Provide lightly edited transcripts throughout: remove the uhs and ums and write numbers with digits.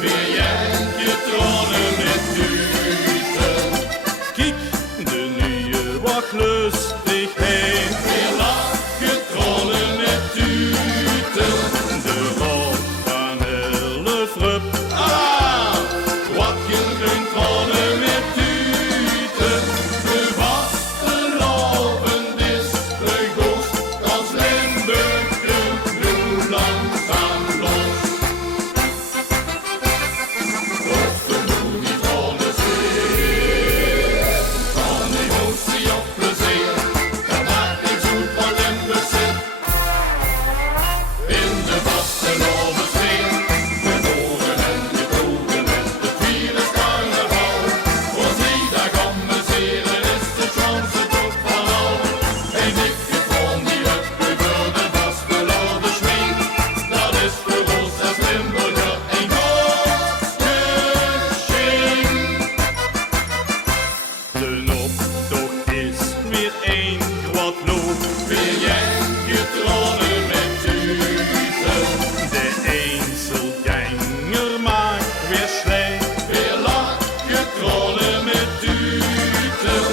weer Jantje tronen met tuten. Kijk, de nieuwe wat lustig heen. Weer lachen tronen met tuten. De rot van hele frup. Ah, wat je kunt tronen met tuten. De vastelovend is gegost, als Limburg de bloelang gaan los. Of de moe niet tronen zeer, van emotie of plezier, dat maakt niet zoet wat Limburg zit. In de vastelovend sfeer, geboren en getogen met het virus carnaval. Voor wie daar amuseren is de chance toch van al. En ik gewoon die up over de vastelovend sfeer, dat is voor ons als Limburger een godsgeschenk. De optocht is weer één wat loop. Weer Jantje tronen met tuten. De eenzelganger maakt weer slecht. Weer lachen tronen met tuten.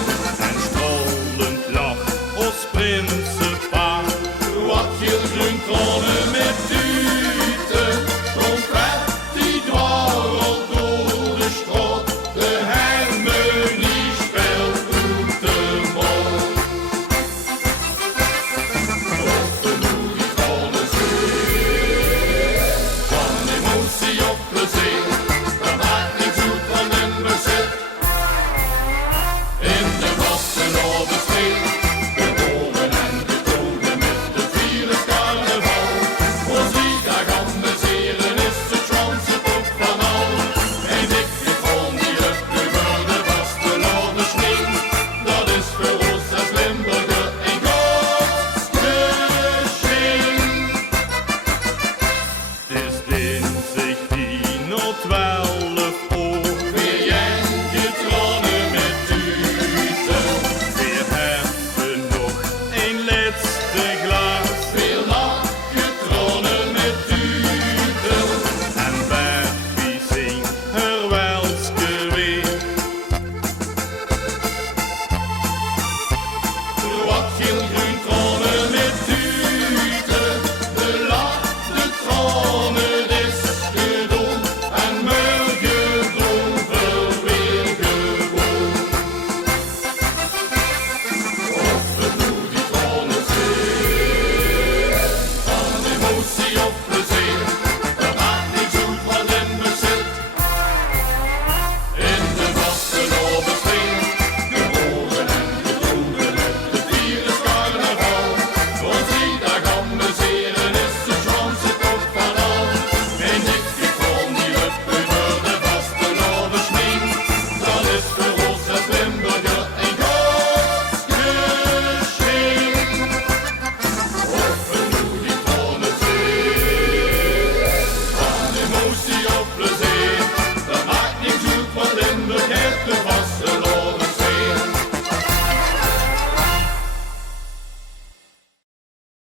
En strolend lach als prinsenpaar. Wat gilgroen tronen met tuten. Confetti dwarrelt door de strot. De harmonie speelt goed de mol. Of de moe die tronen zeer, van emotie of plezier, dat maakt niet zoet van Limburg zit. In de vastelovend sfeer, geboren en getogen met het virus carnaval. Voor wie daar amuseren is de chance toch van al. En ik gewoon die up over de vastelovend sfeer, dat is voor ons als Limburger een godsgeschenk. Het is dinsdag 10:12.